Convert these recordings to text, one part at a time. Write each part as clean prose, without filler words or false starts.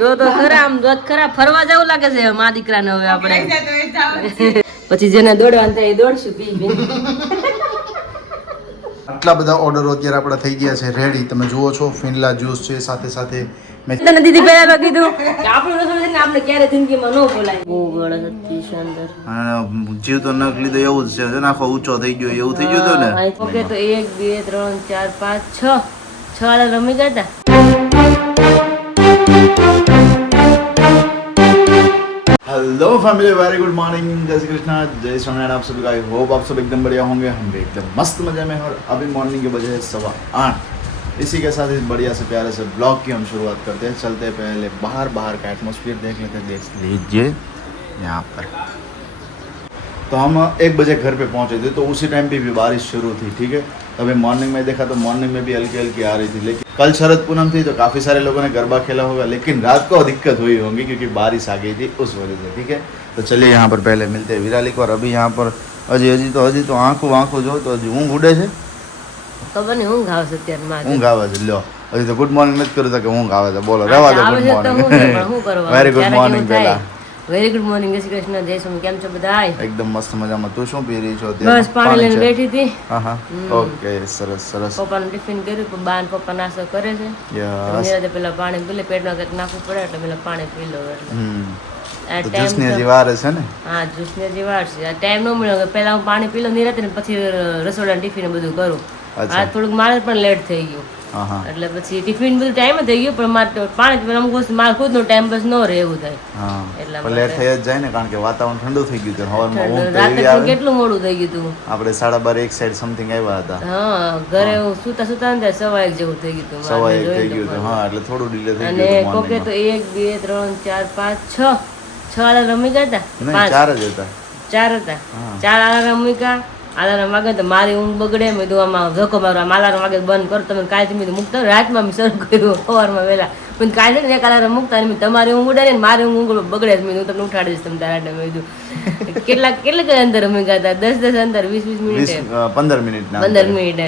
જો તો ખરા આમ જો ખરા ફરવા જવું લાગે છે મા દીકરાને હવે આપણે પછી જેને દોડવાનું થાય એ દોડશું પી આટલા બધા ઓર્ડરો અત્યારે આપણા થઈ ગયા છે રેડી. તમે જુઓ છો ફિનલા જ્યુસ છે, સાથે સાથે મેં તને દીદી પહેલા કીધું કે આપણું રસોઈ છે ને આપણે ક્યારે જિંદગીમાં ન ભૂલાય. બહુ ગળસ હતી શાનદાર. જીવ તો નખ લીધો એવું જ છે, નાખો ઊંચો થઈ ગયો એવું થઈ ગયું હતું ને. ઓકે તો 1 2 3 4 5 6 વાળા રમી ગયા હતા. Hello family, very good morning, जय श्री कृष्णा, जय स्वामीनारायण. आप सभी का आई होप आप सब एकदम बढ़िया होंगे. हम भी एकदम मस्त मजे में. और अभी मॉर्निंग के बजे है 8:15. इसी के साथ इस बढ़िया से प्यारे से ब्लॉग की हम शुरुआत करते हैं. चलते हैं पहले बाहर का एटमॉस्फेयर देख लेते हैं. देख लीजिए यहाँ पर तो हम 1 बजे घर पे पहुँचे थे, तो उसी टाइम पे भी बारिश शुरू थी. ठीक है, अभी मॉर्निंग में देखा तो मॉर्निंग में भी हल्की हल्की आ रही थी. लेकिन कल शरद पूनम थी तो काफ़ी सारे लोगों ने गरबा खेला होगा, लेकिन रात को दिक्कत हुई होगी क्योंकि बारिश आ गई थी उस वजह से. ठीक है, तो चलिए यहाँ पर पहले मिलते हैं विराली को. और अभी यहाँ पर हजी तो आँखों जो तो हજી ઊંઘ ઉડે છે. ખબર નહીં ઊંઘ આવે છે અત્યારે માં. ઊંઘ આવે છે. લ્યો હજી તો ગુડ મોર્નિંગ નથી કર્યું કે ઊંઘ આવે છે. બોલો રહેવા દો good morning. Very good morning પહેલા. વેરી ગુડ મોર્નિંગ, જય શ્રી કૃષ્ણ, જય સ્વામી. કેમ છો બધા? એકદમ મસ્ત મજામાં. તું શું પી રહી છો અત્યારે? બસ પાણી લઈને બેઠી હતી. હા ઓકે, સરસ સરસ. પપ્પાનું ટિફિન કર્યું, પણ બાન પપ્પા નાસ્તો કરે છે. યસ. પેલા પાણી પી લે, પેટમાં કંઈક નાખવું પડે એટલે પેલા પાણી પી લો એટલે જ્યુસ ની હજી વાર છે ને? હા, જ્યુસ ની હજી વાર છે. ટાઈમ ન મળ્યો. પેલા હું પાણી પી લો નિરાતે ને પછી રસોડા ટિફિન બધું કરું. આ થોડુંક મારે પણ લેટ થઈ ગયું એટલે પછી ટિફિન બધું ટાઈમ થઈ ગયું, પણ મારે પાણી અમુક વસ્તુ મારે ખુદ નો ટાઈમ બસ ન રહે એવું થાય. એટલે લેટ થઈ જ જાય ને, કારણ કે વાતાવરણ ઠંડુ થઈ ગયું છે. હવામાં રાતે કેટલું મોડું થઈ ગયું હતું. આપણે 12:30 1 સાઈડ સમથિંગ આવ્યા હતા. હા, ઘરે સુતા ને 1:15 જેવું થઈ ગયું હતું. 1:15 થઈ ગયું હતું. હા, એટલે થોડું ડીલે થઈ ગયું. અને કોકે તો 1 2 3 4 5 6 વાળા રમી ગયા હતા. 4 જ હતા. 4 હતા. 4 વાળા રમી ગયા. આલારામ વાગે તો મારી ઊંઘ બગડે. મેં તો આમાં ધક્કો મારવા આલારામ વાગે બંધ કરો તમે. કાલથી મેં મૂકતા રાતમાં મેં શરૂ કર્યું સવારમાં વહેલા. પણ કાલે છે ને એક આલારામ મૂકતા ને તમારી ઊંઘ ઉડે ને મારી ઊંઘ બગડે. મેં હું તમને ઉઠાડી દઈશ તમે તારા. મેં કીધું કેટલા અંદર અમે ગયા હતા? 10 અંદર 20 મિનિટ 15 મિનિટ 15 મિનિટ.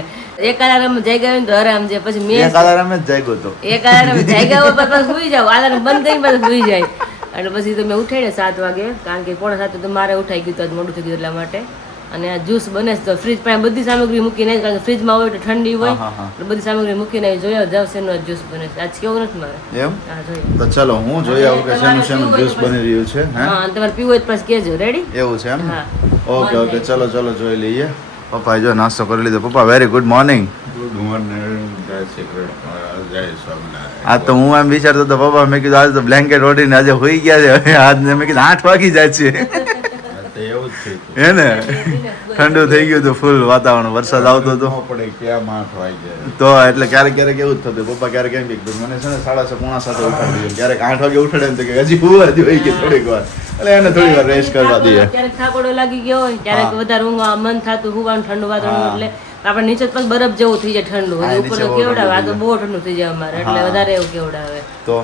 એક આલારામ જાગ્યા હોય તો આરામ છે. પછી મેં એક આલારામ જ જાગ્યો હતો. એક આલારામ જાગ્યા હોય પાછા સુઈ જાવ. આલારામ બંધ કરીને પાછા સુઈ જાય. એટલે પછી તો મેં ઉઠાડ્યા 7 વાગે, કારણ કે 6:45 તો મારે ઉઠાઈ ગયું હતું, મોડું થઈ ગયું એટલા માટે. અને આ જ્યુસ બને છે તો ફ્રીજ પાસે બધી સામગ્રી મૂકીને, કારણ કે ફ્રીજમાં હોય તો ઠંડી હોય એટલે બધી સામગ્રી મૂકીને જોયા જાવ શેનો જ્યુસ બને છે. આજ કેવું નથી મારે. એમ? હા, જોઈએ. તો ચલો હું જોઈ આવું કે શેનું જ્યુસ બની રહ્યું છે. હા, તમારે પીવું હોય તો પછી કહેજો. રેડી? એવું છે એમ? હા. ઓકે ચલો જોઈ લઈએ. પપ્પા જો નાસ્તો કરી લીધો. પપ્પા very good morning. Good morning, જય શ્રી કૃષ્ણ, જય સ્વામિનારાયણ. આ તો હું એમ વિચારતો હતો પપ્પા, મેં કીધું આજે તો બ્લેન્કેટ ઓઢીને આજે હોઈ ગયા છે. આજ મેં કીધું 8 વાગી જાય છે. એવું જ થયું હે ને? ઠંડુ થઈ ગયું હતું ફૂલ વાતાવરણ. વરસાદ આવતો હતો પડે ક્યાં 8 વાગે તો એટલે ક્યારેક એવું જ થતું. પપ્પા ક્યારેક એમ કે મને છે ને 6:30 ઉઠાડી દે. ક્યારેક 8 વાગે ઉઠાડે ને તો કે હજી હુવા દે હોય કે થોડીક વાર, એટલે એને થોડી વાર રેસ્ટ કરવા દઈએ. ક્યારેક થાકોડો લાગી ગયો હોય, ક્યારેક વધારે ઊંઘવા મન થતું હોવાનું ઠંડુ વાતાવરણ એટલે આપણે નીચે પછી બરફ જેવું થઈ જાય ઠંડુ. ઉપર તો કેવડાવે, આ તો બહુ ઠંડુ થઈ જાય અમારે, એટલે વધારે એવું કેવડાવે. તો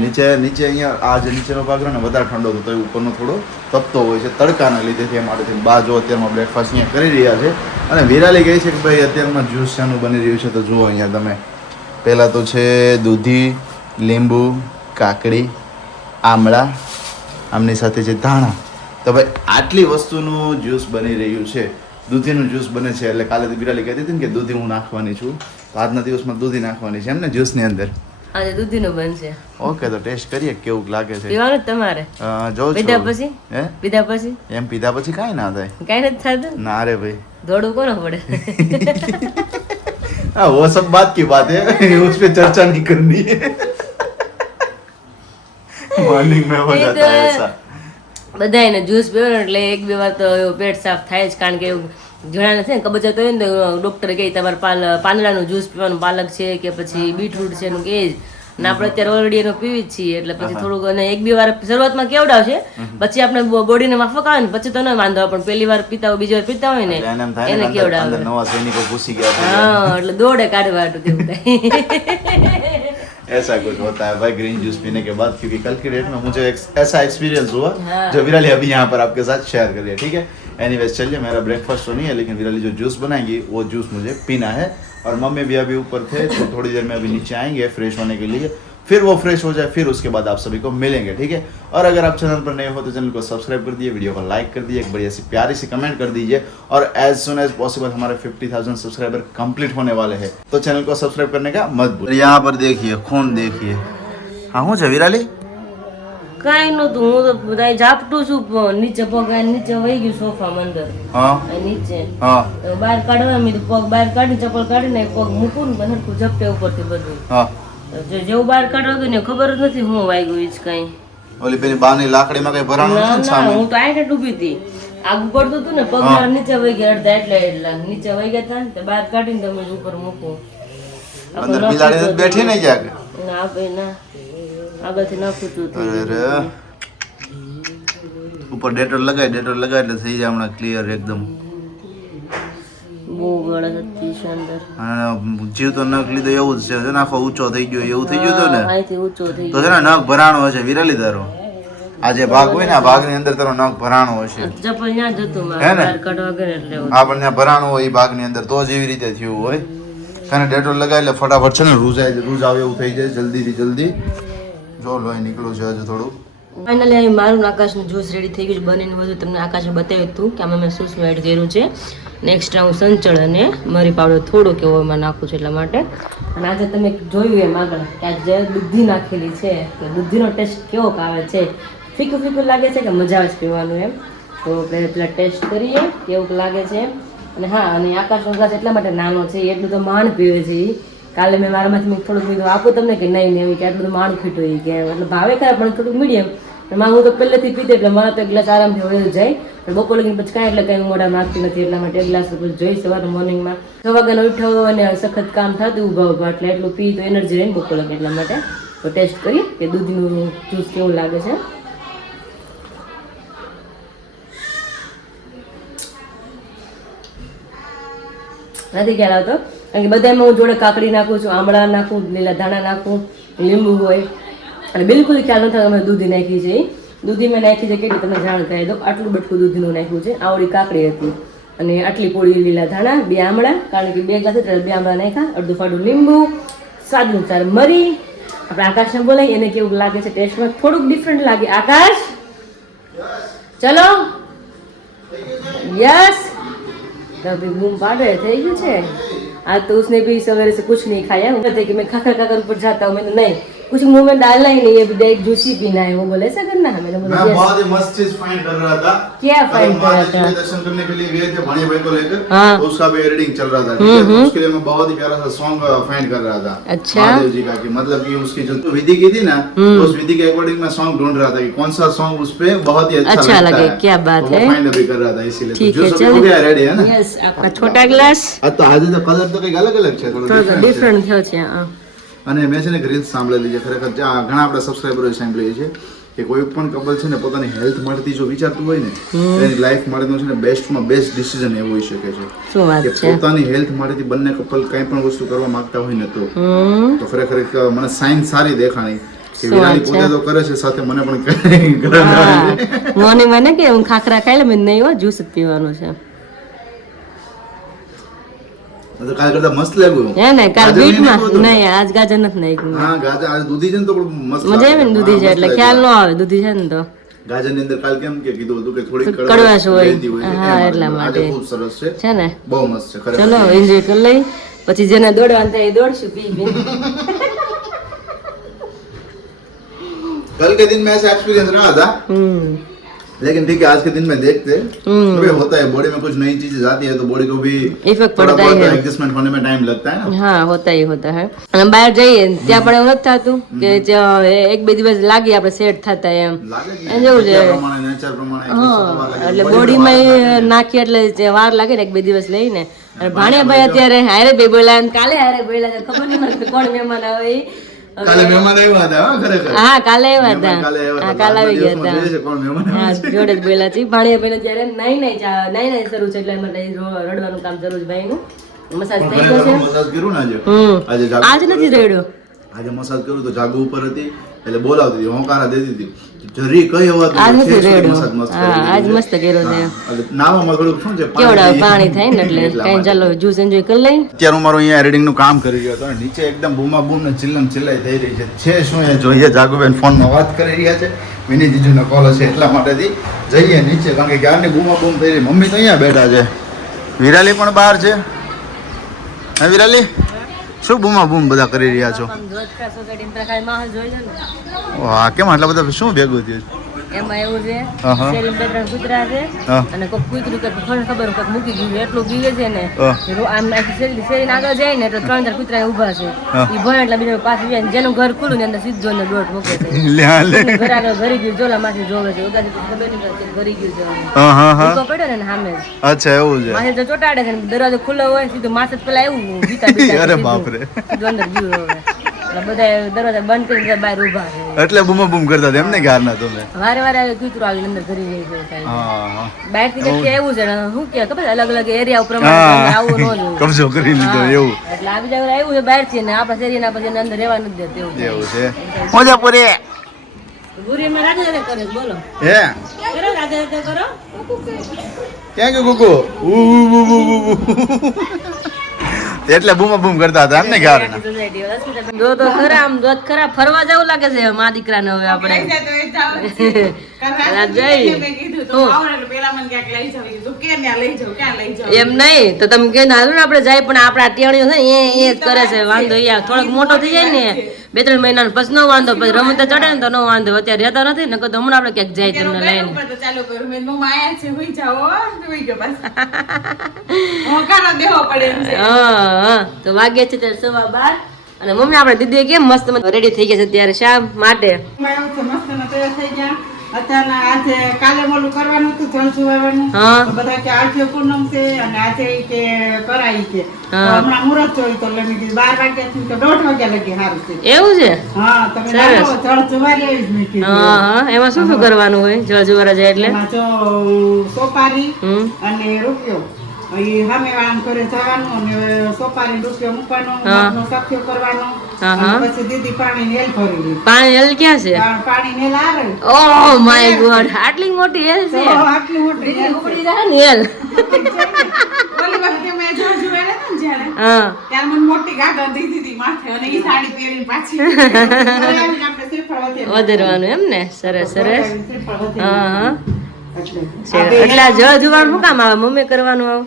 નીચે અહીંયા આ જે નીચેનો ભાગ ને વધારે ઠંડો હતો, તો ઉપરનો થોડો તપતો હોય છે તડકાના લીધે. એ માટે બા જો અત્યારમાં બ્રેકફાસ્ટ અહીંયા કરી રહ્યા છે. અને વિરાલી કહે છે કે ભાઈ અત્યારમાં જ્યુસ શાનું બની રહ્યું છે, તો જુઓ અહીંયા તમે. પહેલાં તો છે દૂધી, લીંબુ, કાકડી, આમળા, આમની સાથે છે ધાણા. તો ભાઈ આટલી વસ્તુનું જ્યુસ બની રહ્યું છે. દૂધીનું જ્યુસ બને છે. એટલે કાલે તો વિરાલી કહેતી હતી ને કે દૂધી હું નાખવાની છું, તો આજના દિવસમાં દૂધી નાખવાની છે એમ ને જ્યુસની અંદર. આજે દૂધીનું બનશે. ઓકે, તો ટેસ્ટ કરીએ કેવું લાગે છે. પીવાનું તમારે? જોઉં છું. પીધા પછી? હે? પીધા પછી? એમ પીધા પછી કાંઈ ના થાય. કાંઈ નથી થતું? ના રે ભાઈ, દોડવું કોને પડે? हाँ वो सब बात की बात है, उस पे चर्चा नहीं करनी है. मॉर्निंग में हो जाता है ऐसा. બધાને જ્યુસ પીવો એટલે 1-2 વાર તો પેટ સાફ થાય જ, કારણ કે ઘણા નથી ને કબજિયાત હોય ને તો ડોક્ટર કહે તમારે પાંદડાનું જ્યુસ પીવાનું, પાલક છે કે પછી બીટરૂટ છે એનું કહે જ. અને આપણે અત્યારે ઓલરેડી એનો પીવી જ છીએ, એટલે પછી થોડુંક અને 1-2 વાર શરૂઆતમાં કેવડાવશે, પછી આપણે બોડીને માફક આવે ને પછી તો ન વાંધો, પણ પહેલી વાર પીતા હોય, બીજી વાર પીતા હોય ને એને કેવડાવે. નવા સૈનિકો ઘૂસી ગયા. હા, એટલે દોડે કાઢવા હાટું તેવું થાય. ऐसा कुछ होता है भाई ग्रीन जूस पीने के बाद, क्योंकि कल की डेट में मुझे एक ऐसा एक्सपीरियंस हुआ जो विराली अभी यहाँ पर आपके साथ शेयर कर रही है. ठीक है, एनीवेज चलिए, मेरा ब्रेकफास्ट तो नहीं है, लेकिन विराली जो जूस बनाएंगी वो जूस मुझे पीना है. और मम्मी भी अभी ऊपर थे, तो थोड़ी देर में अभी नीचे आएंगे फ्रेश होने के लिए. फिर वो फ्रेश हो जाए, फिर उसके बाद आप सभी को मिलेंगे, ठीक है। और अगर आप चैनल पर नए हो तो चैनल को सब्सक्राइब कर दिए, वीडियो को लाइक कर दिए, एक बढ़िया सी प्यारी सी कमेंट कर दीजिए। और एज सुन एज पॉसिबल हमारे 50,000 सब्सक्राइबर कंप्लीट होने वाले हैं, तो चैनल को सब्सक्राइब करने का मत भूलिए। यहाँ पर देखिए खून देखिए, हाँ हूँ છે વિરાલી કાંઈ નતું, હું તો બધા ઝાપટું છું, નીચે પગ આ નીચે વહી ગયું સોફામાં અંદર હા આ નીચે હા તો બહાર કાઢવા મેં પગ બહાર કાઢી ચપ્પલ કાઢીને પગ મૂકું ને હરખું ઝપટે ઉપરથી બધું હા જેવું બહાર કાઢવા ગયું ને ખબર જ નથી હું વાગ્યું ઈ જ કાંઈ ઓલી પેલી બાની લાકડીમાં કઈ ભરાણું ના નથી ને ના સામે? હું તો આઈને ડૂબી હતી, આગું પડતું હતું ને પગ મારા નીચે વહી ગયા અડધા એટલા નીચે વહી ગયા હતા ને તો બહાર કાઢીને તમે જ ઉપર મૂકું અંદર બિલાડી નથી બેઠી ને ક્યાંક? ના ભાઈ ના આગળથી નાખું છું તો. અરે ઉપર ડેટોલ લગાય એટલે થઈ જાય હમણાં ક્લિયર એકદમ. બહુ ગળા હતી શાનદાર. અને જીવ તો નખ લીધો એવું જ છે, જો ને આખો ઊંચો થઈ ગયો એવું થઈ ગયું હતું ને અહીંથી ઊંચો થઈ તો છે ને નખ ભરાણો હશે વિરાલી તારો. આ જે ભાગ હોય ને આ ભાગની અંદર તારો નખ ભરાણો હશે. ચપ્પલ ત્યાં જ હતું હે ને? બહાર કાઢવા ગયા ને એટલે આ પણ ત્યાં ભરાણો હોય એ ભાગની અંદર તો જ એવી રીતે થયું હોય. કારણ ડેટોલ લગાય એટલે ફટાફટ છે ને રૂઝ આવે એવું થઈ જાય જલ્દીથી જલ્દી. જો લોહી નીકળ્યું છે હજુ થોડું. ફાઇનલી મારું આકાશનું જ્યુસ રેડી થઈ ગયું છે બનીને બધું. તમને આકાશે બતાવ્યું હતું કે આમાં મેં શું શું એડ કર્યું છે. નેક્સ્ટ હું સંચળ અને મરી પાવડર થોડોક એવો એમાં નાખું છું એટલા માટે. અને આજે તમે જોયું એમ આગળ કે આજે દૂધી નાખેલી છે કે દૂધીનો ટેસ્ટ કેવો આવે છે, ફીકું ફીકું લાગે છે કે મજા આવે છે પીવાનું એમ. તો આપણે પેલા ટેસ્ટ કરીએ કેવું લાગે છે એમ. અને હા, અને આકાશનો ગ્લાસ એટલા માટે નાનો છે, એટલું તો માણ પીવે છે એ. કાલે મેં મારામાંથી મેં થોડુંક કીધું આપું તમને કે નહીં નહીં કે આટલું બધું માણ ખીટું એ કે એટલે ભાવે ખરા પણ થોડુંક મીડિયમ. એમાં હું તો પહેલેથી પીતે એટલે મારા તો એક ગ્લાસ આરામથી વયો જાય. પણ બપોર લગીને પછી કાંઈ એટલે કંઈ મોઢા નાખતી નથી એટલા માટે એક ગ્લાસ પછી જોઈ સવારે મોર્નિંગમાં 6 વાગ્યાનો ઉઠાવો અને સખત કામ થતું ઊભા એટલે એટલું પી તો એનર્જી રહે ને બપોર લગે એટલા માટે. તો ટેસ્ટ કરીએ કે દૂધનું જ્યુસ કેવું લાગે છે. નથી ખ્યાલ આવતો કારણ કે બધામાં હું જોડે કાકડી નાખું છું, આમળા નાખું, લીલા ધાણા નાખું, લીંબુ હોય અને બિલકુલ ખ્યાલ નથી અમે દૂધી નાખી છે. દૂધી મેં નાખી છે કેટલી તમને જાણ કરી દો. આટલું બટકું દૂધીનું નાખ્યું છે, આવડી કાકડી હતી અને આટલી પોળી લીલા ધાણા, 2 આમળા કારણ કે 2 ગ્લાસ એટલે 2 આમળા નાખ્યા, અડધું ફાડું લીંબુ, સ્વાદ અનુસાર મરી. આપણે આકાશને બોલાવી એને કેવું લાગે છે ટેસ્ટમાં. થોડુંક ડિફરન્ટ લાગે. આકાશ ચલો यस तभी बूम पाड़े થઈ ગયું છે. आज तो उसने भी सवेरे से कुछ नहीं खाया. वो कहते कि मैं खाकर खाकर ऊपर जाता हूँ. मैंने नहीं कुछ मुंह में डालना ही नहीं है, अभी डायरेक्ट जूस ही पीना है. वो बोले ऐसा करना है. मैंने बोला मैं yes. बहुत ही मस्त चीज फाइंड कर रहा था. क्या फाइंड कर रहा था? दर्शन करने के लिए गए थे भाणी भाई को लेकर. हाँ. तो उसका भी एडिटिंग चल रहा था, ठीक है? तो उसके लिए मैं बहुत ही प्यारा सा सॉन्ग फाइंड कर रहा था. अच्छा. महादेव जी का कि मतलब कि उसकी जो विधि की थी ना तो उस विधि के अकॉर्डिंग मैं सॉन्ग ढूंढ रहा था कि कौन सा सॉन्ग उस पे बहुत ही अच्छा लगता लगे. है. क्या बात तो है. वो फाइंड अभी कर रहा था इसीलिए. ठीक तो है, जो सब चलिए. हो गया रेडी है ना. यस आपका छोटा ग्लास तो आज तो कलर तो कई अलग अलग છે, થોડો ડિફરન્ટ થયો છે. હા અને મેં છે ને એક રીલ્સ સાંભળેલી છે, ખરેખર ઘણા આપણા સબસ્ક્રાઇબરોએ સાંભળેલી છે કે કોઈ પણ કપલ છે ને પોતાની હેલ્થ માટેથી જો વિચારતું હોય ને એની લાઈફ માટેનું છે ને બેસ્ટમાં બેસ્ટ ડિસિઝન એવું હોઈ શકે છે શું વાત કે છે. પોતાની હેલ્થ માટેથી બંને કપલ કંઈ પણ વસ્તુ કરવા માંગતા હોય ને તો ખરેખર એક મને સાઇન સારી દેખાણી કે વિરાની પોતે તો કરે છે, સાથે મને પણ કરાવે. મોર્નિંગ મને કે હું ખાખરા ખાઈ લે, મેં નહીં હો જ્યુસ જ પીવાનું છે. તો કાલ કરતા મસ્ત લાગ્યું હે ને કાલ બીટમાં નહીં, આજ ગાજર નથી નાખ્યું. હા ગાજર આજ દૂધી છે ને તો પણ મસ્ત મજા આવે ને દૂધી છે એટલે ખ્યાલ ન આવે દૂધી છે ને તો. ગાજરની અંદર કાલ કેમ કે કીધું હતું કે થોડી કડવાશ હોય. રહેતી હોય છે. હા, એટલા આજે માટે. ખૂબ સરસ છે, છે ને. બહુ મસ્ત છે ખરેખર. ચલો એન્જોય કરી લઈ, પછી જેને દોડવાનું થાય એ દોડશું પી પી. कल के दिन में ऐसा एक्सपीरियंस रहा था, लेकिन ठीक है आज के दिन में देखते हैं होता है बॉडी में कुछ नई चीजें जाती है तो बॉडी को भी इफेक्ट पड़ता है, एडजस्टमेंट होने में टाइम लगता है ना. હા હોતા હે. અને બહાર જઈએ ત્યાં પણ એવું નથી થતું કે 1-2 દિવસ લાગી આપણે સેટ થતા એમ. લાગે એમ જેવું છે. જગ્યા પ્રમાણે નેચર પ્રમાણે હા એટલે બોડીમાં નાખી એટલે જે વાર લાગે ને 1-2 દિવસ લઈને. અને ભાણિયાભાઈ અત્યારે હારે બે બોલ્યા અને કાલે હારે બોલ્યા છે, ખબર નહીં મને કોણ મહેમાન આવે એ. કાલે મહેમાન આવ્યા હતા ખરેખર. હા કાલે આવ્યા મહેમાન હતા. કાલે આવ્યા હા હતા. કાલે આવી ગયા દિવસમાં જોઈએ હતા. છે કોણ મહેમાન હા આવ્યા છે. જોડે જ બોલ્યા છે. ભાણિયાભાઈને ત્યારે નહીં શરૂ છે એટલે માટે રડવાનું કામ શરૂ છે ભાઈનું. મસાજ થઈ ગયો છે. મસાજ કર્યું ને આજે. હમ આજે આજ નથી રેડ્યો. આજે મસાજ કર્યું તો જાગો ઉપર હતી એટલે બોલાવતી હતી, હોંકારા દેતી હતી. જરી કઈ અવાજ આજ નથી મસાજ રેડો. મસ્ત કરી હા, આજ દીધું મસ્ત કર્યો છે. હા, એટલે નાવામાં થોડુંક શું છે કેવડા પાણી થાય ને એટલે કઈ ચાલો જ્યુસ એન્જોય કરી લઈ. અત્યારે હું મારું અહીંયા એડિટિંગ નું કામ કરી રહ્યો હતો અને નીચે એકદમ બૂમા બૂમ ને ચિલ્લમ ચિલ્લાઈ થઈ રહી છે શું એ જોઈએ જાગુબેન ફોનમાં વાત કરી રહ્યા છે, વિની જીજુનો કોલ છે એટલા માટેથી જઈએ નીચે કારણ કે ક્યારની બૂમા બૂમ થઈ રહી. મમ્મી તો અહીંયા બેઠા છે, વિરાલી પણ બહાર છે. હા વિરાલી, શું બૂમા બૂમ બધા કરી રહ્યા છો? માહોલ જોઈ લો ને. વાહ, કેમ આટલા બધા શું ભેગું થયું? એમાં એવું છે હા, હા. શેરીમાં બે ત્રણ કૂતરા છે હા. અને કોઈ કૂતરું કંઈક ખબર કંઈક મૂકી ગયું છે. એટલું બીવે છે ને હા. આમ આખી શેરીને આગળ જાય ને એટલે 3-4 કૂતરા ઊભા છે. હા. ઈ ભણે એટલે બીજા પાછું જાય ને જેનું ઘર ખુલ્લું ને અંદર સીધો ને દોઢ મૂકે છે. લે હા, લે. ઘર આગળ ઘરી ગયું જોલા માંથી જોવે છે. ઉગાડી તો ખબર નહીં પડતી ઘરી ગયું છે. હા હા હા, ભૂકો પડ્યો ને સામે જ. અચ્છા એવું છે. માથે તો ચોટાડે છે ને દરવાજો ખુલ્લો હોય સીધું માથે જ પેલા આવ્યું બીતા બીતા અરે સીધું. બાપરે. સીધું અંદર ગયું હવે. એટલે બધા દરવાજા બંધ કરીને બધા બહાર ઊભા છે. એટલે બૂમા બૂમ કરતા હતા એમ ને ગારના તમે? વારે વારે આવી કૂતરું આવીને અંદર ઘરી જાય છે કાંઈ. હા હા બહાર થી કંઈક એવું છે ને શું કે ખબર અલગ અલગ એરિયા ઉપર હા. આવું ન જોઈએ. કબજો કરી લીધો હા. એવું એટલે આ બીજા બધા આવ્યું છે બહાર થી ને આપણા શેરીના પછી એને અંદર રહેવા નથી દેતું એવું છે. એવું છે. મોજાપુરી ગુરીમાં રાધે રાધે કરે છે, બોલો હે કરો રાધે રાધે કરો. ક્યાં ગયો કુકુ? એટલે બૂમા બૂમ કરતા હતા એમ ને ગારના? જો તો ખરા આમ જો તો ખરા ફરવા જવું લાગે છે મા દીકરાને હવે આપણે એમ નહીં તો તમે કે હાલો ને આપણે જાય પણ આપણા ટેણીઓ છે ને એ જ કરે છે વાંધો યાર થોડોક મોટો થઈ જાય ને 2-3 મહિના પછી નો વાંધો પછી રમતા ચડે ને તો નો વાંધો અત્યારે રહેતા નથી ને તો હમણાં આપણે ક્યાંક જાય તમને લઈને હા તો વાગે છે ત્યારે 12:15 અને મમ્મી આપણે દીદી કેમ મસ્ત રેડી થઈ ગયા છે ત્યારે શા માટે આજે કાલે મોલું કરવાનું હતું જળ સુવારવાનું હા. તો બધા કે આજે પૂનમ છે અને આજે ઈ કે કરાઈ છે તો હા. હમણાં મુહૂર્ત જોઈ તો એટલે મેં કીધું 12 વાગ્યા થી તો 1:30 વાગ્યા લગી સારું છે એવું છે હા તમે સરસ. લાવો જળ સુવારી આવીશ મેં કીધું હા હા એમાં શું શું કરવાનું હોય જળ જુવારા જાય એટલે એમાં જો સોપારી હમ અને રૂપિયો ઈ સામે વાળાને ઘરે જવાનું અને સોપારી રૂપિયો મૂકવાનો હા. મગનો સખ્યો કરવાનો હા, હા. અને પછી દીદી પાણી નેલ ભરી લે પાણી હેલ ક્યાં છે પાણી નેલ આવે ઓ માય ગોડ આટલી મોટી હેલ છે તો આટલી મોટી દીદી નેલ છે. ઉપડી જાય ને હેલ ઓલી વખતે મેં જળ સુવાર્યા હતા ને જ્યારે હા ત્યારે મને મોટી ગાગર દીધી હતી માથે અને ઈ સાડી પહેરીને પાછી ઘરે આવીને આપણે શ્રીફળ વધેરવાનું. વધારવાનું એમ ને સરસ સરસ શ્રીફળ વધેરવાનું. હા હા એટલે એટલે આ જળ જુવારનું શું કામ આવે મમ્મી કરવાનું આવું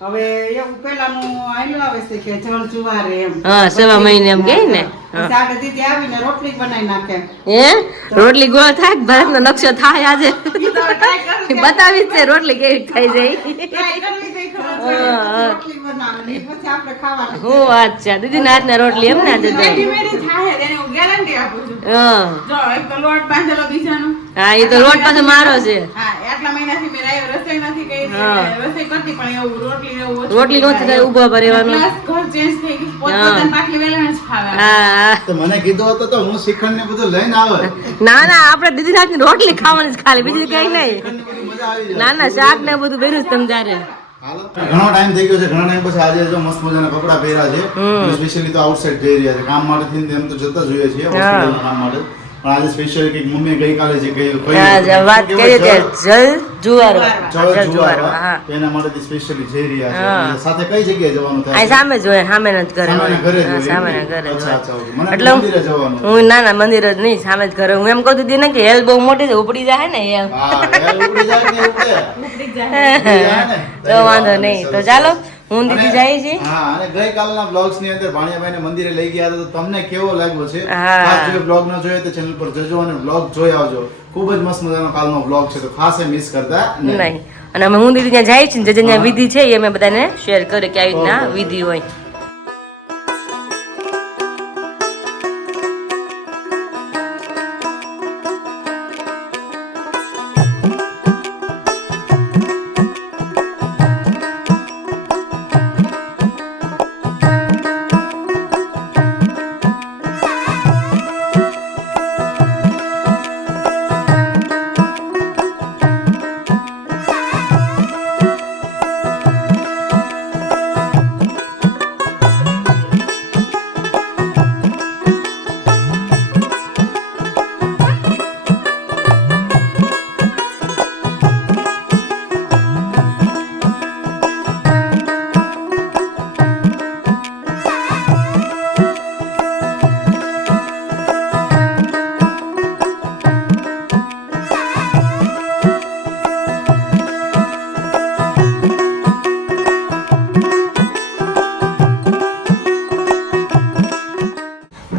હવે એવું પેલાનું આયલું આવે છે કે જળ જુવારે એમ હા, સવા મહિને એમ કહે ને. પછી આગળ દીદી આવીને રોટલી બનાવી નાખે હે રોટલી ગોળ થાય ભારતનો નકશો થાય આજે ઈ તો try કરું કે બતાવી જ છે રોટલી કેવી ખાઈ જાય try કરવી તો ઈ ખબર પડે. રોટલી બનાવવાની પછી આપણે ખાવાની હું વાત છે દીદી નાચના રોટલી એમ ને આજે તો રેડી મેડી થાય એને હું ગેરંટી આપું છું હા જો એક તો લોટ બાંધેલો બીજાનો હા એ તો રોટ પાછો મારો છે હા એટલા મહિનાથી મેં રાયો રસોઈ નથી કરી હા. રસોઈ કરતી પણ એવું રોટલી એવું ઓછું રોટલી નહોતી થાય ઊભા પર રહેવાનું પ્લસ ઘર ચેન્જ થઈ ગયું પોતપોતાની પાટલી વેલણ જ ખાવા હા તો મને કીધું હતું તો હું શ્રીખંડ ને બધું લઈને આવે. ના ના આપણે દીદી નાચની રોટલી ખાવાની જ ખાલી બીજું કઈ નહીં શ્રીખંડની બધી મજા આવી જાય. ના ના શાક ને બધું બેરું જ તમ તારે હાલો. ઘણો ટાઈમ થઈ ગયો છે ઘણા ટાઈમ પછી આજે જો મસ્ત મજાના કપડા પહેર્યા છે સ્પેશિયલી તો આઉટસાઇડ જઈ રહ્યા છે કામ માટે થઈને એમ તો જતા જોઈએ છીએ હોસ્પિટલના કામ માટે પણ આજે સ્પેશિયલી કંઈક મમ્મીએ ગઈકાલે જે હા જે વાત કરી તે જલ જુવારો જળ જલ જુવારો જુવારવા, હા તો એના માટે સ્પેશિયલી જઈ રહ્યા છે હા. અને સાથે કઈ જગ્યાએ જવાનું આ થાય સામે જ હોય સામે જ ઘરે સામેના ઘરે જ હોય હોય, સામે એમ ને? ઘરે જ અચ્છા, હોય. અચ્છા, okay. મને એટલે મંદિરે જવાનું હું ના ના મંદિર જ નહીં સામે જ ઘરે હું એમ કહું દીધી ને કે હેલ બહુ મોટી છે ઉપડી જાય ને એમ હા એ ઉપડી જાય ને ઉપડે. ઉપડી જાય ઉપડી જાય ને. તો વાંધો નહીં તો સરસ, ચાલો સરસ. હું દીદી અને- જાય છે હા અને ગઈકાલના બ્લોગ્સ ની અંદર ભાણિયાભાઈને મંદિરે લઈ ગયા હતા તો તમને કેવો લાગ્યો છે હા. ખાસ જો બ્લોગ ન જોયો તો ચેનલ પર જજો અને બ્લોગ જોઈ આવજો ખૂબ જ મસ્ત મજાનો કાલનો બ્લોગ છે તો ખાસ એ મિસ કરતા નહીં અને અમે હું દીદી ત્યાં જાય છે ને જે ત્યાં વિધિ છે એ અમે બધાને શેર કરે કે આવી રીતના વિધિ હોય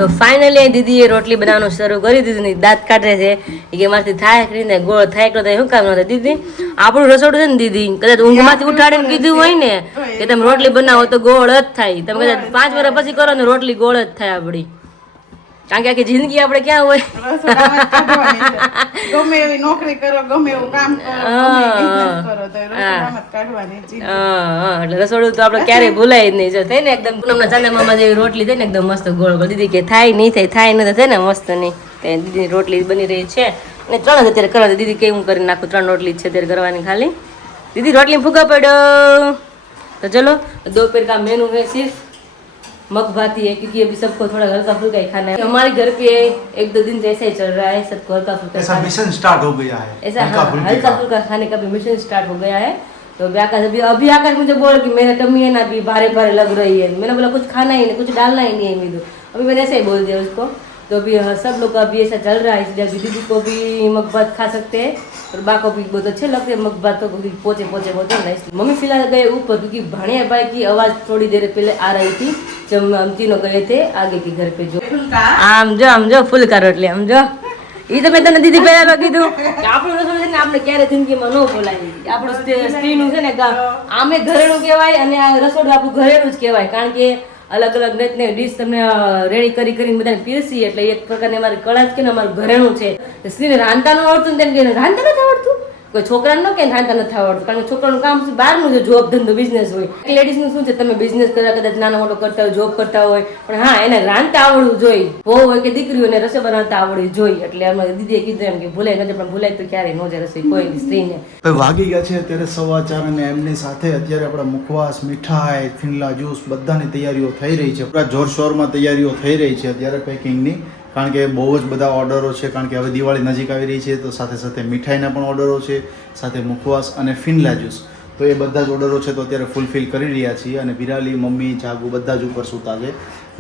તો ફાઇનલી દીદીએ રોટલી બનાવવાનું શરૂ કરી દીધું ને દાંત કાઢે છે એ કે મારથી થાય કરીને ગોળ થાય તો શું કામ નતા દીદી આપણું રસોડું છે ને દીદી કદાચ ઊંઘમાંથી ઉઠાડીને કીધું હોય ને કે તમે રોટલી બનાવો તો ગોળ જ થાય તમે કદાચ 5 વર્ષ પછી કરો ને રોટલી ગોળ જ થાય આપડી કારણ કે આખી જિંદગી આપણે ક્યાં હોય રસોડામાં કાઢવાની છે. ગમે એવી નોકરી કરો ગમે એવું કામ કરો ગમે એ business કરો તો એ રસોડામાં જ કાઢવાની છે. એટલે રસોડું તો આપણે ક્યારેય ભૂલાય જ નહીં જો થાય ને એકદમ પૂનમના ચાંદા મામા જેવી રોટલી થાય ને એકદમ મસ્ત ગોળ ગોળ દીદી કે થાય નહીં થાય ન થાય ને મસ્ત નહીં તો દીદીની રોટલી બની રહી છે અને 3 જ અત્યારે કરવા દીદી કેવું કરી નાખું 3 રોટલી જ છે અત્યારે કરવાની ખાલી दीदी रोटली फूका पड़ो तो चलो दोपहर का मेनू है सिर्फ मग भाती है क्योंकि अभी सबको थोड़ा हल्का फुल्का ही खाना है हमारे घर पे 1-2 दिन से ऐसा ही चल रहा है सबको हल्का फुल्का ऐसा मिशन स्टार्ट हो गया है ऐसा हल्का फुल्का खाने का भी मिशन स्टार्ट हो गया है तो अभी आकाश मुझे बोला कि मेरा टम्मी है ना अभी भारे भारे लग रही है मैंने बोला कुछ खाना ही नहीं कुछ डालना ही नहीं है मेरे अभी मैंने ऐसे ही बोल दिया उसको तो अभी सब लोग का अभी ऐसा चल रहा है इसलिए अभी दीदी को भी मग भात खा सकते हैं और बा को भी बहुत अच्छे लगते हैं मग भात तो पोचे पोचे बोलते हैं ना इसलिए मम्मी फिलहाल गए ऊपर क्योंकि भाणिया भाई की आवाज़ थोड़ी देर पहले आ रही थी जब हम तीनों गए थे आगे के घर पे जो आम जो फूल का रोटली आम जो એ તો મેં તને દીદી પહેલા કીધું કે આપણું રસોડું છે ને આપણે ક્યારે જિંદગીમાં ન ભૂલાય આપણું સ્ત્રીનું છે ને આમે ઘરેણું કહેવાય અને આ રસોડું આપણું ઘરેણું જ કહેવાય કારણ કે અલગ અલગ રીતને ડીશ તમને રેડી કરીને બધાને પીરસી એટલે એક પ્રકારની અમારી કળા જ કે ને અમારું ઘરેણું છે સ્ત્રીને રાંધતા ન આવડતું ને તેમ કે રાંધતા નથી આવડતું કોઈ છોકરાને ન કે રાંધતા નથી આવડતું કારણ કે છોકરાનું કામ બહારનું છે જોબ ધંધો બિઝનેસ હોય લેડીઝનું શું છે તમે બિઝનેસ કરવા કદાચ નાનો મોટો કરતા હોય જોબ કરતા હોય પણ હા એને રાંધતા આવડવું જોઈએ બહુ હોય કે દીકરીઓને રસોઈ બનાવતા આવડવી જોઈએ એટલે અમારી દીદીએ કીધું એમ કે ભૂલાય નથી પણ ભૂલાય તો ક્યારેય ન જાય રસોઈ કોઈ સ્ત્રીને વાગી ગયા છે અત્યારે 4:15 અને એમની સાથે અત્યારે આપણા મુખવાસ મીઠાઈ ફિનલા જ્યુસ બધાની તૈયારીઓ થઈ રહી છે પૂરા જોરશોરમાં તૈયારીઓ થઈ રહી છે અત્યારે પેકિંગની કારણ કે બહુ જ બધા ઓર્ડરો છે કારણ કે હવે દિવાળી નજીક આવી રહી છે તો સાથે સાથે મીઠાઈના પણ ઓર્ડરો છે સાથે મુખવાસ અને ફિનલા જ્યુસ તો એ બધા જ ઓર્ડરો છે તો અત્યારે ફૂલફિલ કરી રહ્યા છીએ અને વિરાલી મમ્મી જાગુ બધા જ ઉપર સૂતા છે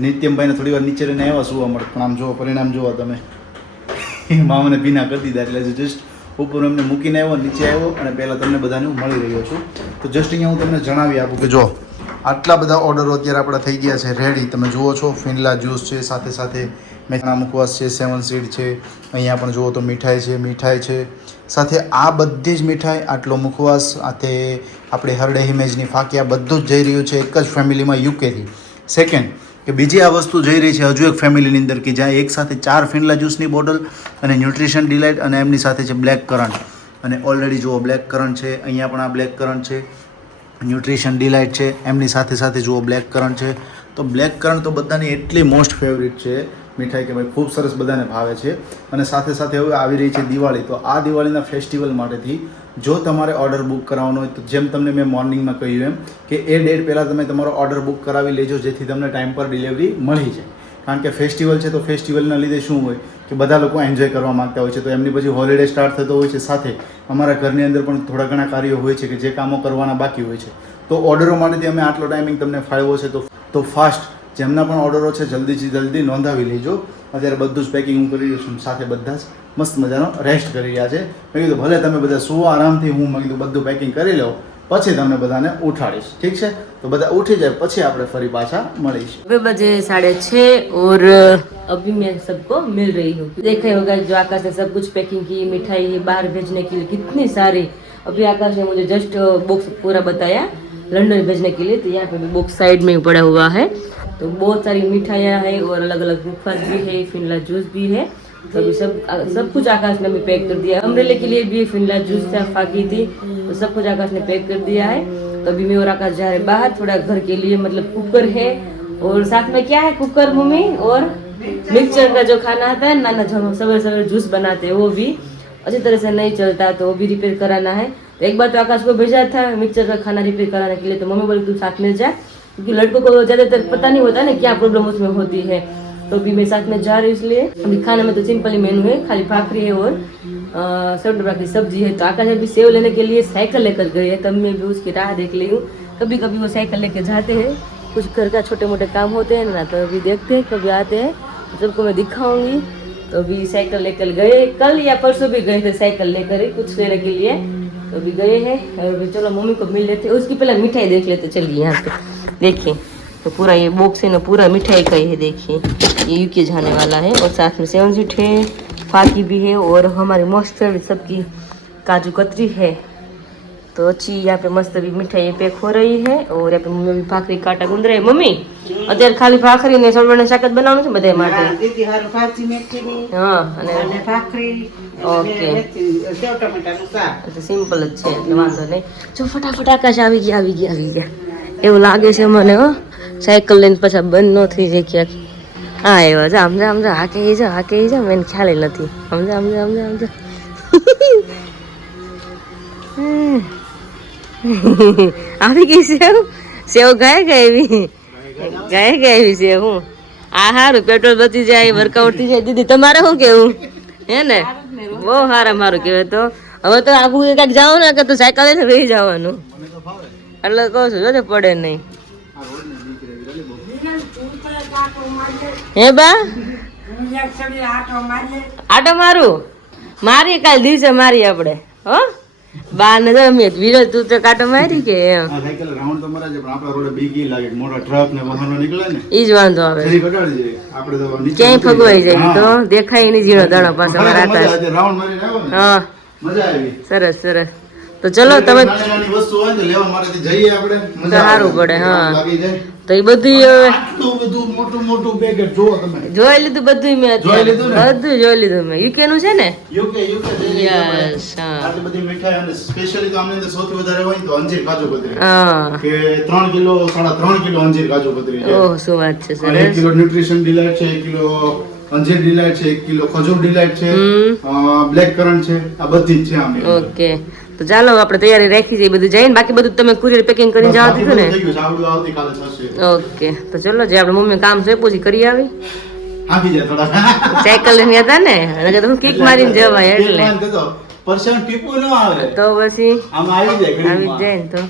નિત્યમભાઈને થોડી વાર નીચે રહીને આવ્યા સુવા મળે પણ આમ જુઓ પરિણામ જુઓ તમે મામાને ભીના કરી દીધા એટલે જસ્ટ ઉપર એમને મૂકીને આવ્યો નીચે આવ્યો અને પહેલાં તમને બધાને હું મળી રહ્યો છું તો જસ્ટ અહીંયા હું તમને જણાવી આપું કે જો આટલા બધા ઓર્ડરો અત્યારે આપણા થઈ ગયા છે રેડી તમે જુઓ છો ફિનલા જ્યુસ છે સાથે સાથે મેથીના મુખવાસ છે 7 સીડ છે અહીંયા પણ જુઓ તો મીઠાઈ છે સાથે આ બધી જ મીઠાઈ આટલો મુખવાસ આતે આપણે હરડે હિમેજની ફાકી આ બધું જ જઈ રહ્યું છે એક જ ફેમિલીમાં યુકેથી સેકન્ડ કે બીજી આ વસ્તુ જઈ રહી છે હજુ એક ફેમિલીની અંદર કે જ્યાં એક સાથે 4 ફિનલા જ્યુસની બોટલ અને ન્યુટ્રિશન ડિલાઇટ અને એમની સાથે છે બ્લેક કરન્ટ અને ઓલરેડી જુઓ બ્લેક કરન્ટ છે અહીંયા પણ આ બ્લેક કરન્ટ છે ન્યુટ્રિશન ડિલાઇટ છે એમની સાથે સાથે જુઓ બ્લેક કરન્ટ છે તો બ્લેક કરન્ટ તો બધાની એટલી મોસ્ટ ફેવરિટ છે મીઠાઈ કે ભાઈ ખૂબ સરસ બધાને ભાવે છે અને સાથે સાથે હવે આવી રહી છે દિવાળી તો આ દિવાળીના ફેસ્ટિવલ માટેથી જો તમારે ઓર્ડર બુક કરાવવાનો હોય તો જેમ તમને મેં મોર્નિંગમાં કહ્યું એમ કે એ ડેટ પહેલાં તમે તમારો ઓર્ડર બુક કરાવી લેજો જેથી તમને ટાઈમ પર ડિલિવરી મળી જાય કારણ કે ફેસ્ટિવલ છે તો ફેસ્ટિવલના લીધે શું હોય કે બધા લોકો એન્જોય કરવા માગતા હોય છે તો એમની પછી હોલિડે સ્ટાર્ટ થતો હોય છે સાથે અમારા ઘરની અંદર પણ થોડા ઘણા કાર્યો હોય છે કે જે કામો કરવાના બાકી હોય છે તો ઓર્ડરો માટેથી અમે આટલો ટાઈમિંગ તમને ફાળવ્યો છે તો ફાસ્ટ જેમના પણ ઓર્ડરો છે જલ્દીથી જલ્દી નોંધાવી લેજો અત્યારે બધું જ પેકિંગ હું કરી રહ્યો છું સાથે બધા જ મસ્ત મજાનો રેસ્ટ કરી રહ્યા છે મેં કીધું ભલે તમે બધા સુવો આરામથી હું મેં કીધું બધું પેકિંગ કરી લો પછી તમને બધાને ઉઠાડીશ ઠીક છે તો બધા ઉઠી જાય પછી આપણે ફરી પાછા મળીશું अभी बजे 6:30 और अभी मैं सबको मिल रही हूँ देखा होगा जो आकाश ने सब कुछ पैकिंग की मिठाई बाहर भेजने के लिए कितनी सारी अभी आकाश ने मुझे जस्ट बॉक्स पूरा बताया लंदन भेजने के लिए तो यहाँ पे भी बॉक्स साइड में पड़ा हुआ है तो बहुत सारी मिठाइयाँ हैं और अलग अलग मुखवास भी है फिनला जूस भी है तो अभी सब कुछ आकाश ने अभी पैक कर दिया अमरेले के लिए भी फिनला जूस था फाकी थी तो सब कुछ आकाश ने पैक कर दिया है तो अभी मैं और आकाश जा रहे बाहर थोड़ा घर के लिए मतलब कुकर है और साथ में क्या है कुकर मम्मी और मिक्सचर का जो खाना आता है नाना जो हम सवेरे सवेरे जूस बनाते हैं वो भी अच्छी तरह से नहीं चलता तो वो भी रिपेयर कराना है तो एक बार तो आकाश को भेजा था मिक्सचर का खाना रिपेयर कराने के लिए तो मम्मी बोली तू साथ में जा क्योंकि लड़कों को ज़्यादातर पता नहीं होता ना क्या प्रॉब्लम उसमें होती है तो अभी मैं साथ में जा रही हूँ इसलिए अभी खाने में तो सिंपल ही मेनू है खाली भाखरी है और सेव डब्बा की सब्जी है तो आकाश अभी सेव लेने के लिए साइकिल लेकर गए हैं तब मैं भी उसकी राह देख ली हूँ कभी कभी वो साइकिल लेकर जाते हैं कुछ घर का छोटे मोटे काम होते हैं ना तो अभी देखते हैं कभी आते हैं तो सबको मैं दिखाऊंगी तो अभी साइकिल लेकर गए कल या परसों भी गए थे साइकिल लेकर ही कुछ लेने के लिए तो अभी गए हैं और चलो मम्मी को मिल लेते उसकी पहले मिठाई देख लेते चलिए यहाँ पे देखिए तो पूरा ये बॉक्स है ना पूरा मिठाई का ही है। देखिए ये यूके जाने वाला है और साथ में सेवन स्वीट है, फाकी भी है और हमारी मोस्ट फेवरेट सबकी काजू कतरी है। तो अच्छी यहाँ पे मस्त अभी मिठाई पैक हो रही है और यहाँ पे मम्मी भी भाखરી કાટા ગુંદ રહી। મમ્મી અત્યારે ખાલી ભાખરી ને સોળવણના શાક જ બનાવવાનું છે બધા માટે? દીદી હારું ભાજી મેથીની હા અને અને ભાખરી ઓકે સેવ ટમેટાનું શાક. સિમ્પલ જ છે એટલે વાંધો નહીં। જો ફટાફટ આકાશ આવી ગયા એવું લાગે છે મને હો। સાયકલ લઈને પાછા બંધ ન થઈ જાય ક્યાંક। હા એવા જા સમજા હાકે જા મને ખ્યાલ નથી સમજા આવી ગઈ સેવ ગાય એવી સેવ હું આ હારું પેટ્રોલ બચી જાય વર્કઆઉટ થઈ જાય। દીદી તમારે શું કેવું હે ને? બહુ સારા મારું કહેવાય। તો હવે તો આખું ક્યાંક જાવ ને કે તું સાયકલ લઈને રહી જવાનું એટલે કહું છું જો પડે નહીં હે બા આટો મારી કાલ દિવસે મારી આપણે હો બા ને વિરોધ તું તો કાંટો મારી કે એમ આ સાયકલ રાઉન્ડ તો મરા છે પણ આપણા રોડે બીક લાગે મોટા ટ્રક ને વાહનો નીકળે ને ઈ જ વાંધો આવે ફરી કટાડી દે આપણે તો નીચે ક્યાંય ફગવાઈ જાય તો દેખાય નહીં ઝીણો દાણો પાસે મારા આકાશ રાઉન્ડ મારીને આવ્યો ને હા મજા આવી। સરસ તો ચલો તમે નાની વસ્તુ હોય ને લેવા માટે જઈએ આપણે તો મજા સારું પડે હા લાગી જાય તો એ બધું હવે આટલું બધું મોટું પેકેટ જોવો તમે જોઈ લીધું બધું મેં અત્યારે બધું જોઈ લીધું મેં યુકે નું છે ને યુકે યસ હા આટલી બધી મીઠાઈ અને સ્પેશિયલી તો આમની અંદર સૌથી વધારે હોય ને તો અંજીર કાજુ કતરી હા કે 3 કિલો 3.5 કિલો અંજીર કાજુ કતરી છે ઓહ શું વાત છે અને 1 સરસ કિલો ન્યુટ્રિશન ડિલાઇટ છે 1 કિલો અંજીર ડિલાઇટ છે 1 કિલો ખજૂર ડિલાઇટ છે બ્લેક કરન્ટ છે આ બધી જ છે આમની અંદર। ઓકે તો ચાલો આપણે તૈયારી રાખી છે બધું જઈને બાકી બધું તમે કુરિયર પેકિંગ કરીને જવા દીધું ને થઈ ગયું છે આવડું આવતીકાલે થશે। ઓકે તો ચલો જે આપણે મમ્મી કામ છે પૂછી કરી આવી આપી જાય થોડા સાયકલ લઈને હતા ને અને કે તમે કિક મારીને જવાય એટલે પરસેન્ટ ટીપું ન આવે તો પછી આમાં આવી જાય આવી જ જાય ને તો